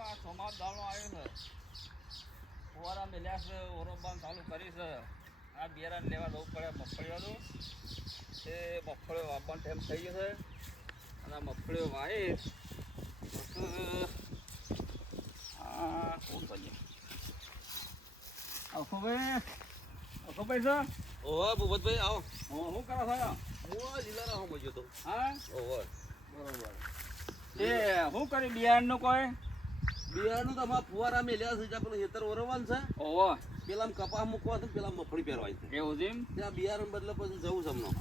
આ સોમાર દાણો આવ્યો છે ફુવારા મેલ્યા છે ઓરોબાન ચાલુ કરી છે આ બિયારણ લેવા જવું પડે મગફળીવાળું તે મગફળીઓ વાપવાનો ટાઈમ થઈ ગયો છે અને આ મગફળીઓ વાવી શું કરીએ અખોભાઈ છે ઓવા ભૂપતભાઈ આવો શું કરો છો હું લીલારા હું મજો તો હા ઓવા બરોબર એ શું કરી બિયારણનું કોઈ બિયારનું તો અમારા ફુવારા મેલ્યા છે જ્યાં પેલું હેતર ઓરવાનું છે ઓહો પેલા કપા મૂકવા છે પેલા મગફળી પહેરવાય છે એવું છે એમ ત્યાં બિયારણ બદલે પછી જવું છે હમણાં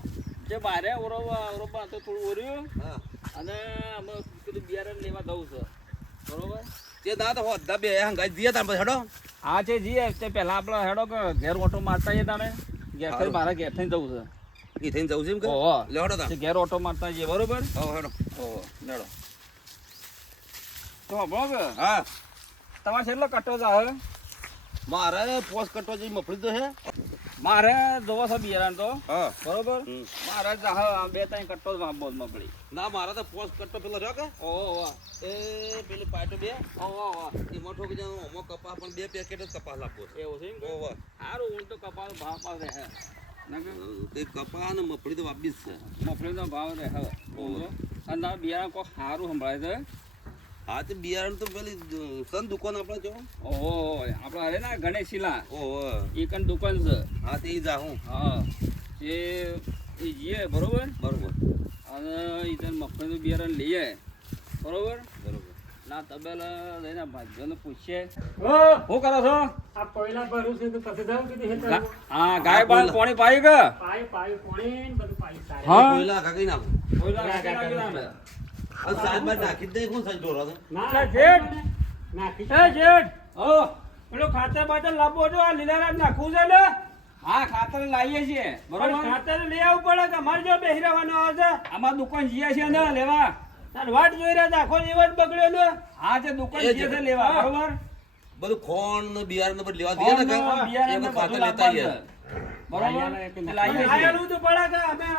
જે બારે ઓરોબા તો થોડું ઓર્યું હા અને અમે પેલું બિયારણ લેવા દઉં છે બરોબર તે દા તો હોદ્દા બે હંગાઈ દીએ તાર પછી હેડો હા છે જી તે પહેલા આપણે હેડો કે ઘેર ઓટો મારતા જઈએ તાણે ઘેર થઈ મારા ઘેર થઈને જવું છે ઈ થઈને જવું છે એમ કે ઓહો લે હેડો તા ઘેર ઓટો મારતા જઈએ બરોબર હા હેડો ઓહો લેડો તો હબળો કે હા તમારે છેલ્લો કટ્ટો જ આવે મારે પોસ કટો જઈ મફળી તો છે મારે જોવો છે બિયારણ તો હા બરોબર મારે જાહ બે ત્રણ કટ્ટો જ વાપવો મગળી ના મારા તો પોસ કટો પેલો રહ્યો કે ઓહો એ પેલી પાટો બે ઓહો એમાં ઠોકી જાય ઓમો કપા પણ બે પેકેટ જ કપા લાવવો છે એવું છે એમ ઓવા સારું હું તો કપાસ ભાવ પાસ રહે તે કપા અને મફળી તો વાપી જ છે મફળીનો ભાવ રહે ઓહો અને તારું બિયારણ કોઈ સારું સંભળાય છે હા તે બિયારણ તો પેલી સન દુકાન આપણે જો ઓહો આપણે અરે ના ગણેશ શિલા ઓહો એ કન દુકાન છે હા તે ઈ જાહું હા એ જઈએ બરોબર બરોબર અને એ તને મગફળીનું બિયારણ લઈએ બરોબર બરોબર ના તબેલા લઈને ભાગ્યોને પૂછીએ ઓ શું કરો છો આ પહેલા ભરું છે તો પછી જાવ કીધું હેતર હા ગાય બાળ પાણી પાયું કે પાય પોણી ને બધું પાય સારે હા કોયલા કાકી નાખો ઓલા નાખી નાખી આ સાત બાર નાખી જ દે શું સાઈડ ઢોરો છે ના જેઠ. નાખી જેઠ ઓ પેલો ખાતર બાતર લાવવો જો આ લીલારામ નાખવું છે ને હા ખાતર લાવીએ છીએ બરોબર બરોબર ખાતર લઈ આવવું પડે કે અમારે જો બેહી રહેવાનું આવે છે આમાં દુકાન જઈએ છીએ ને લેવા તાર વાટ જોઈ રહ્યા હતા આખો દિવસ બગડ્યો ને હા તે દુકાન એ જઈએ જ. છે લેવા હા. બરોબર બધું ખોણ ને બિયારણ ને બધું લેવા દઈએ ને ફોન, કાકા બિયારણ ને એ ખાતર બધું લેતા લાવવાનું આવીએ છે. બરોબર લાયા તે લાવીએ છીએ. આયેલું તો પડે કે અમે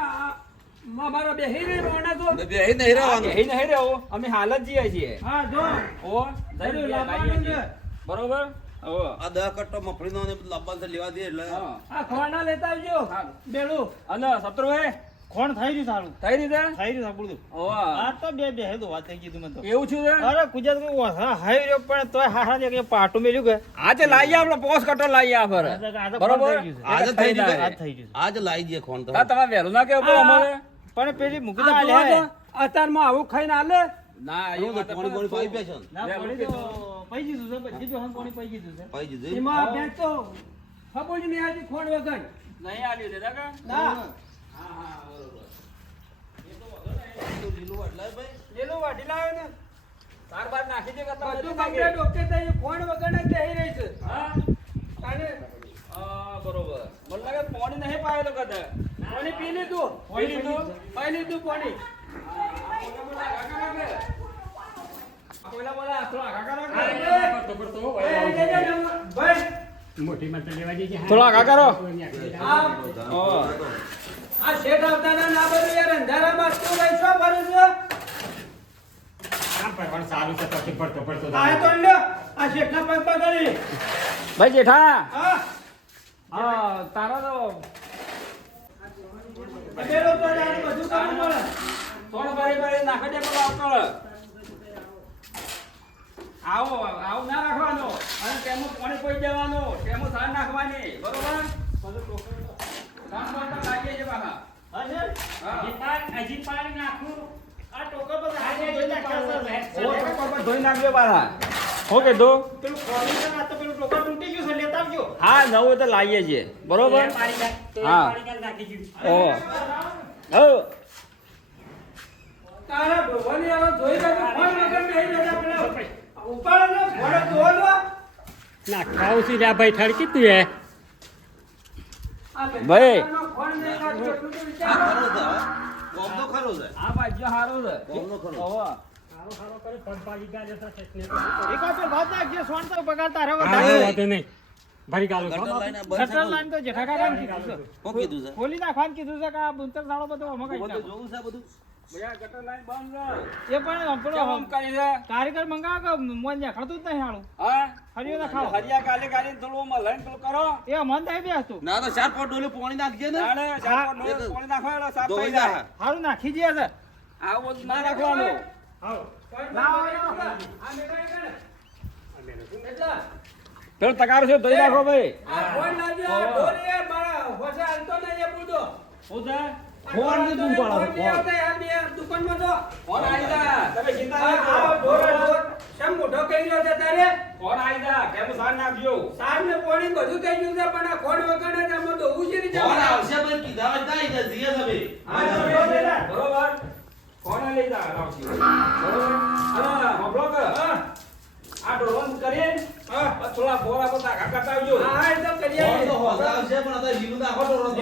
અમારો બેહી રહી રોણા તો બે નહીં હા, રહેવાનું કહી નહીં રહ્યો અમે હાલ જ જઈએ છીએ હા જો ઓ બધું જઈને લાવવાનું લાવીએ છે. છીએ. બરોબર ઓ આ 10 કટ્ટો મફળીનો ને બધું લાવવાનું છે, લેવા દઈએ એટલે હા આ ખોણા લેતા આવજો હા. બેડું અને શત્રુભાઈ ખોણ થઈ રહ્યું સારું થઈ રીતે થઈ રહ્યું સાંભળું ઓ આ તો બે બે તો વાત થઈ ગઈ તું મને તો એવું છું છે અરે ગુજરાત હાઈ રહ્યો પણ તોય હારા કે પાટું મેલ્યું કે હા તે લાવીએ આપણે પોસ કટો લાવીએ આ ફરે આ તો બરોબર થઈ ગયું છે. આજ જ થઈ ગયું આજ થઈ ગયું આજ લાવી દઈએ ખોણ તો હા તમે વહેલું ના કેવું પડે અમારે પણ પેલી મૂકી તો આલે અત્યારમાં આવું ખાઈને આલે ના એ હું તો વાત ખોણ બોણી પાઈ બેસો ને. ના પડી તો પઈ દીધું છે બધી જો હમ કોણી પઈ દીધું છે પાઈ દીધું એમ? એમાં બેંક તો ખબર જ નહીં આજે ખોણ વગર નહીં આલ્યું છે કાકા ના હા હા બરોબર તો લીલું વાટલાય ભાઈ લેલો વાટી લાવ્યો ને તાર બાર નાખી દે કરતા બધું કમ્પ્લીટ ઓકે થઈ ખોણ વગર જ બેહી રહી છે હા અને બરોબર મને લાગે પાણી નહીં પાયેલો કદા પાણી પી લીધું પી લીધું? પી લીધું પાણી કોઈલા બોલા થોડા કાકા ભાઈ મોટી માત્ર લેવા જઈએ થોડા આગા કરો. આ શેઠ આવતા ના બધું યાર અંધારામાં શું ભાઈ શું ભરું છું આ તો લ્યો આ શેઠના પગ પકડી ભાઈ જેઠા હા હા તારા તો બેડો પર આ બધું કામ મળે થોડો ભાઈ નાખી દે પેલો આવતો આવો આવું ના રાખવાનો અને તેમાં પાણી કોઈ દેવાનો તેમાં સાર નાખવાની બરોબર સાર પાણી લાગીએ છે પાછા હા શેઠ હા. હજી પાણી નાખું આ ટોકર પર હાથે જોઈ નાખ્યા ધોઈ નાખજો પાછા હું કીધું પેલું ખોલી છે ને આ તો પેલું ટોકર તૂટી ગયું છે લેતા આવજો હા નવું તો લાવીએ છીએ બરોબર પાણી હા. નાખી દીધું ઓ હો તારા ભગવાનની આવા જોઈ રહ્યો ફોન વગર બેહી રહ્યા પેલા ઉપાડ ને ફોન જોવો ના ખાવું છે લ્યા ભાઈ ઠડકી તું એ ભાઈ. ફોન નહીં કાઢ્યો એટલું તો આ વિચારો ખરો છે હા. કોમ તો ખરો છે આ બાજુ સારું છે કોમનો ખરો. ઓહો. સારો સારો કરે પગપાજી ગાલે તો ચટણી એક આપે ભાત નાખજો સોન તો પગાર તારે હા વધારે વાંધો નહીં ભરી ગાલું ગટર લાઈને આ બંધ ગટર લાઈન તો જેઠા કાકાને કીધું છે શું કીધું છે ખોલી નાખવાનું કીધું છે કે આ બુંતર સાળો બધો આમાં બધું કાઢી નાખો. જોવું છે આ બધું બધા ગટર લાઈન બંધ એ પણ છે પેલો કેમ આમ કરી છે કારીગર મંગાવો કે મોન નેખડતું જ નહીં હાલું હા હરિયો ના ખાવ હરિયા કાલે કાલે થોડું મલાઈને પેલું કરો એ મન થાય બેસતું ના તો 4 પોટ ડોલે પાણી નાખજે ને તાણે ચાર પોટ ડોલ પાણી નાખો એટલે સાફ થઈ ધોઈ જાય જા હારું નાખી દે છે આવું બધું ના રાખવાનું પેલો તકારો છે ધોઈ નાખો ભાઈ શું છે ફોન ની ધૂમ પાડો ફોન આવી જા તમે ચિંતા ના કરો ફોન આવી જા કેમ સાર નાખજો કોણ આવશે પણ કીધા જ નહીં કે જીએ તમે બરોબર કોને લઈ જા રાવજી બરોબર હા મબલો કે આ ડોલન કરીને બસ થોડા ફોરા પર તાકા કરતા આવજો કોણ તો હોજા આવશે પણ આ લીલું નાખો તો રોજ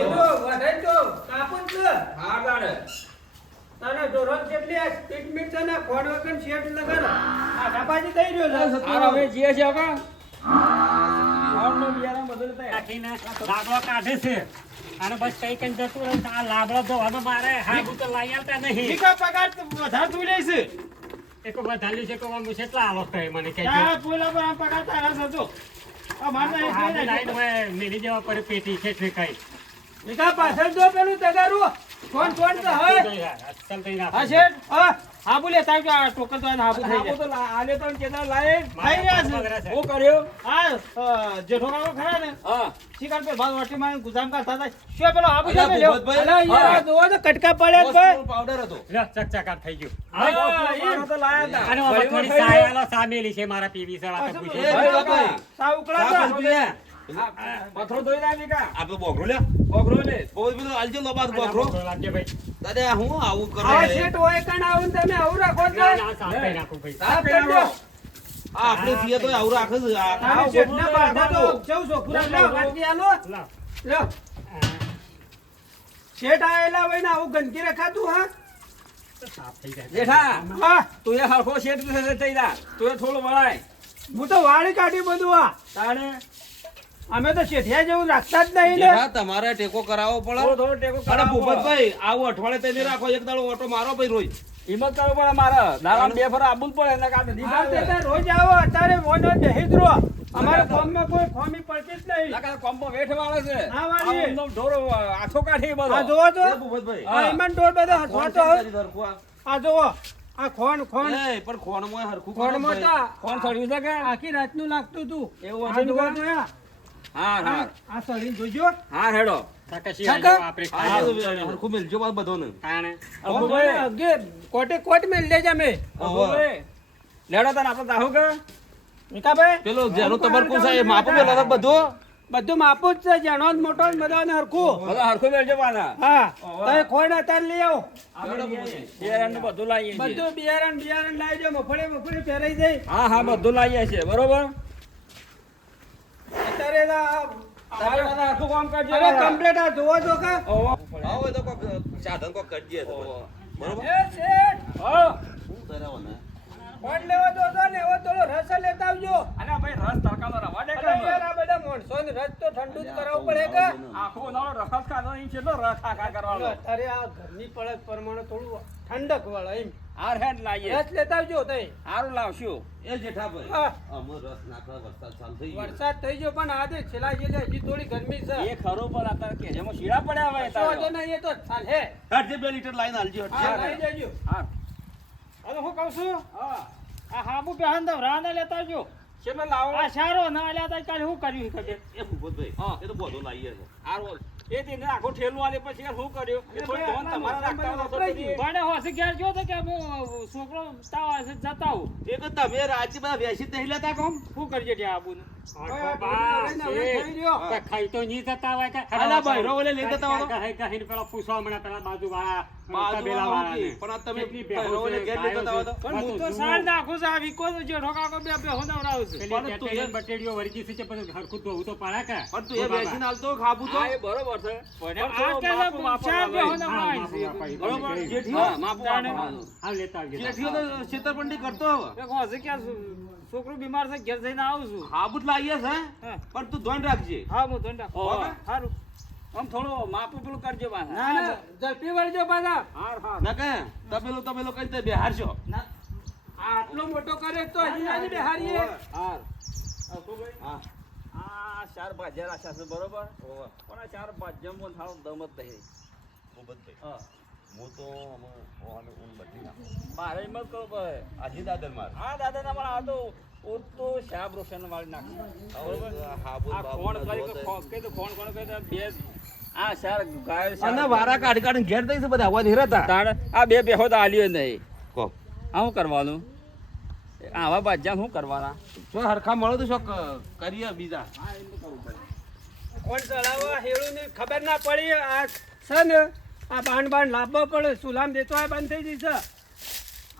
હા ગાડે આ હવે જે છે કા ફોન નો બિયારણ બધું તૈયાર નાખીને લાબડો કાઢે છે અને બસ કઈ કઈ જતું રહે તો આ લાબડો ધોવાનો મારે હાગું તો લાઈ આવતા નહીં એક વધાર્યું છે કે હું કેટલા આલો કહે મને કહેજો લાઈન માં મેરી જવા પડે પેટી છે એટલે કઈ પાછળ જો પેલું તગારું કોણ કોણ તો હોય ચાલ કઈ ના હા શેઠ હા બોલે તાર કે આ ટોકન તો હાબુ થઈ આવો તો જાય આલે તો કેદાર લાય થઈ રહ્યા છે હું કર્યો હા જેઠો કાકો ખરા ને હા શિકાર પર ભાગ વાટી માં ગુજામ કરતા હતા શું પેલો હાબુ અલા, તમે લ્યો ભૂપતભાઈ. અલા યાર જોવો તો કટકા પડ્યા છે ભાઈ પાવડર હતો લે ચકચકાટ થઈ ગયું મારો તો લાયા હતા અને હવે થોડી સાયલો સામેલી છે મારા પીવી છે વાત પૂછો એ ભૂપતભાઈ. સા ઉકળા સા તો પીએ. પથરો ધોઈ નાખી કા આ પેલો બોગરો લે ઓગરો ને બહુ પેલો આલજો લોબાદ બોગરો લાગજે ભાઈ દાદા હું આવું કરો આ શેઠ હોય કણ આવું ને તમે આવું રાખો છો ના ના સાફ કરી નાખું ભાઈ સાફ કરી નાખો આ આપણે છીએ તો આવું રાખે છે આ તારે શેઠ ના બાધા તો જવું છો પૂરા લો વાટકી આલો લાવ. લો શેઠ આયેલા હોય ને આવું ગંદકી રખાતું હા સાફ થઈ જાય જેઠા હા તું એ હરખો શેઠ થઈ જા તું એ થોડું વળાય હું તો વાળી કાઢી બધું આ તાણે અમે તો શેઠિયા જેવું રાખતા જ નહીં ને જેઠા, તમારે ટેકો કરાવવો પડે થોડો થોડો ટેકો અરે કરાવો. ભૂપતભાઈ આવું અઠવાડિયે તમે રાખો એક દાડો ઓટો મારો ભાઈ રોજ હિંમત કરવો પડે મારે દાડા બે ફર આબુ જ પડે એના કારણે આ દીધા છે. તે રોજ આવો અત્યારે મોનો બેહી જ રહો અમારા ગામમાં કોઈ ફોમી પડતી જ નહીં એના કારણે કોમ્બો વેઠ વાળે છે હા, વાળી. આમ આમ ઢોરો આછો કાઢે બધો આ જોવો તો એ ભૂપતભાઈ આ ઈમાન ટોળ બધો હસવાતો હોય. કોણ છે આ? આ જોવો આ ખોણ ખોણ એ, પણ ખોણમાં હરખું ખોણ કરો ભાઈ. મોટા કોણ સડ્યું છે કે આખી રાતનું લાગતું તું એવું આ હશે ને જોવો કોણ? તો આ. હા હા આ સળીને જોજો હા હેડો કાકા કાકા. આપણે આ ખાઈ તો હરખું મેલજો બાદ બધાને. તાણે અબુભાઈ અગે કોટે કોટ મેલ લેજ અમે અબુભાઈ લેડો તને આપણે દાહો કે મીકાભાઈ પેલો જેનું તબરકું છે એ માપો પેલો હતો બધું બધું માપું જ છે જાણો જ મોટો જ બધાને હરખું બધા હરખું મેળજો પાના હા તમે ખોણ અત્યારે લઈ આવો બિયારણ બધું લાવીએ છીએ બધું બિયારણ લાવી દો મફળી પહેરાઈ જાય હા હા બધું લાવીએ છીએ બરોબર અત્યારે તારે બધા હરખું કામ કરજો હવે કમ્પ્લીટ આ જોવો છો કા ઓહો. આવો એ તો કોક સાધન કોક કરી દે તો પછી. બરોબર એ શેઠ હા. શું કરાવો ને ફોન લેવો તો હતો ને એવો થોડો રસ લેતા આવજો અને ભાઈ રસ તડકાનો રવા દે અરે યાર આ બધા માણસોને રસ તો ઠંડુ જ કરાવવું પડે કે આખો ઉનાળો રખત ખાધો અહીં કેટલો રસ ખા કરવાનો અત્યારે આ ઘરની પડત પ્રમાણે થોડું ઠંડક વાળા એમ હાર હેડ લાવીએ રસ લેતા આવજો તઈ હારું લાવશું એ જેઠાભાઈ હા. અમે રસ નાખવા વરસાદ ચાલુ થઈ ગયો વરસાદ થઈ ગયો પણ આજે છેલ્લા છેલ્લે હજી થોડી ગરમી છે એ ખરું પણ અત્યારે કે જેમાં શીડા પડ્યા હોય કશો વાંધો તારે. નહીં, એ તો ચાલ હે હટજે 2 લીટર લાઈન આલજો હા હટજે લઈ જજો હા હવે હું કહું છું હા આ હાબુ પહેન દો રાને લેતા આવજો કેટલો લાવો આ સારો ના લેતા કાલે હું કર્યું ખબર એ ભૂપતભાઈ હા. એ તો બધો લાવીએ છે હારું એ દિને આખો ઠેલું આલે પછી યાર શું કર્યું એ થોડી ધોન તમારા રાખતા હોય તો પછી મને હોશે ઘેર જો તો કે હું છોકરો તાવ હશે જતા હું એ તો તમે રાજી બધા વેસી નહીં લેતા કોમ શું કરજે ત્યાં આબુ ને ખાઈ તો નહીં જતા હોય કે અલા બૈરો ઓલે લઈ જતા હોય તો? કહીને પેલા પૂછવા મને પેલા બાજુ વાળા બાજુવાળા નથી. પણ આ તમે બૈરો ઓલે ઘેર લઈ જતા હોય તો? પણ હું તો સાર નાખું છું આ વિકો તો જે ઠોકાકો બે બે હોનાવરાવું છું પણ તું એ- બટેડીઓ વળગી છે પછી હરખું તો હું તો પાડા કે પણ તું એ વેસીને આલતો ખાબુ તો હા એ બરોબર છે પણ આ કે માપો માપો ચાર બે લાવે. હોનાવરાય છે બરોબર જેઠીઓ? હા માપો માપો આ લેતા આવજો જેઠીઓ તો છેતરપિંડી કરતો હવે એક હોશે કે છોકરો બીમાર છે ઘેર જઈને આવું છું હાબુ જ લાવીએ છે હા. પણ તું ધ્યાન રાખજે હા હું ધંધા ઓહો. સારું આમ થોડો માપું પેલું કરજો પાછા. ના ના ઝડપી વળજો પાછા. ના કે તબેલો કઈ તે બેહારશો. ના આ આટલો મોટો કરે તો હજી આજે બેહારીએ. હાર. અખુભાઈ, હા આ 4 ભાજ્યા રાખ્યા છે બરોબર પણ આ 4 ભાજ્યામાં થાળો દમ જ નહીં. હા. હું તો બધી નાખું મારે એમ જ કહું ભાઈ. આજે દાદર માર હા દાદાના પણ આ તો તો શાબ રોશન વાળી નાખશે બરોબર. હાબુ આ ખોણ કરી કે કહી તો ખોણ કહી તો બે આ શાર ગાય શાર અને વારા કાઢી કાઢીને ઘેર દઈશ બધા અવાજ હેરાતા તાણ આ બે બેહો તો આલ્યો નહીં. કો આ શું કરવાનું આવા બાજ્યા શું કરવાના? જો હરખા મળો તો શોક કરીએ બીજા. હા એમ તો કરવું પડે. કોણ ચલાવવા હેળુની ખબર ના પડી. આ છે ને આ બાણ લાવવો પડે. સુલામ દેતો આ બંધ થઈ જશે.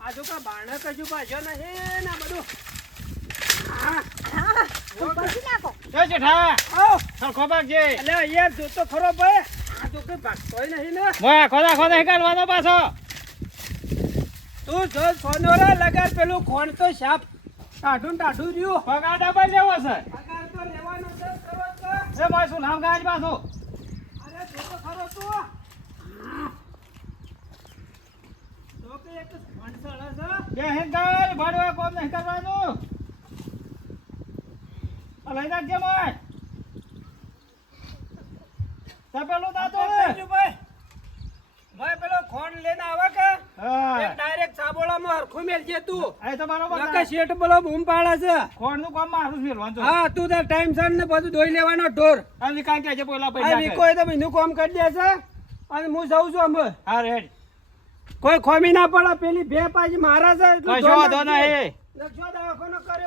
આ જો કા બાણ કજુ પાછો નહીં ને આ બધું. એ જેઠા આવ સરખો ભાગજે એટલે યાર જોતો ખરો ભાઈ. આ તો કઈ ભાગતોય નહીં ને. મોય ખોદા ખોદા હેકાલવાનો પાછો તું જો સોનોરા લગાડ પેલું ખોણ તો સાપ ટાઢું રહ્યું. પગાર ડબલ લેવો છે પગાર તો લેવાનો છે ખરો તો. એ મોય શું નામ ગાજ પાછો અરે જોતો ખરો તું. તો કે એક ખોણ સળે છે. બે હેકાલ ભાડવા કોમ નહીં કરવાનું આ લઈ નાખજે મોય તપેલું દાતો ને ભાઈ ભાઈ પેલો ખોણ લઈને આવે કે હા ડાયરેક્ટ સાબોળામાં હરખું મેલજે તું. આ તો બરોબર નકા શેઠ બોલો બૂમ પાડે છે. ખોળનું કામ મારું જ મેલવાનું હા તું તાર ટાઈમ સર ને બધું ધોઈ લેવાનો ઢોર. અને કાંઈ કહેજે પેલા આ પૈસા વિકો એ તો મહિનું કામ કરી દે છે અને હું જઉં છું અમે. હા રેડ કોઈ ખોમી ના પડે. પેલી બે પાછી મારા છે એટલું કશો ધોઈ વાંધો નાખજે. નહીં લખજો દવાખાનો કર્યો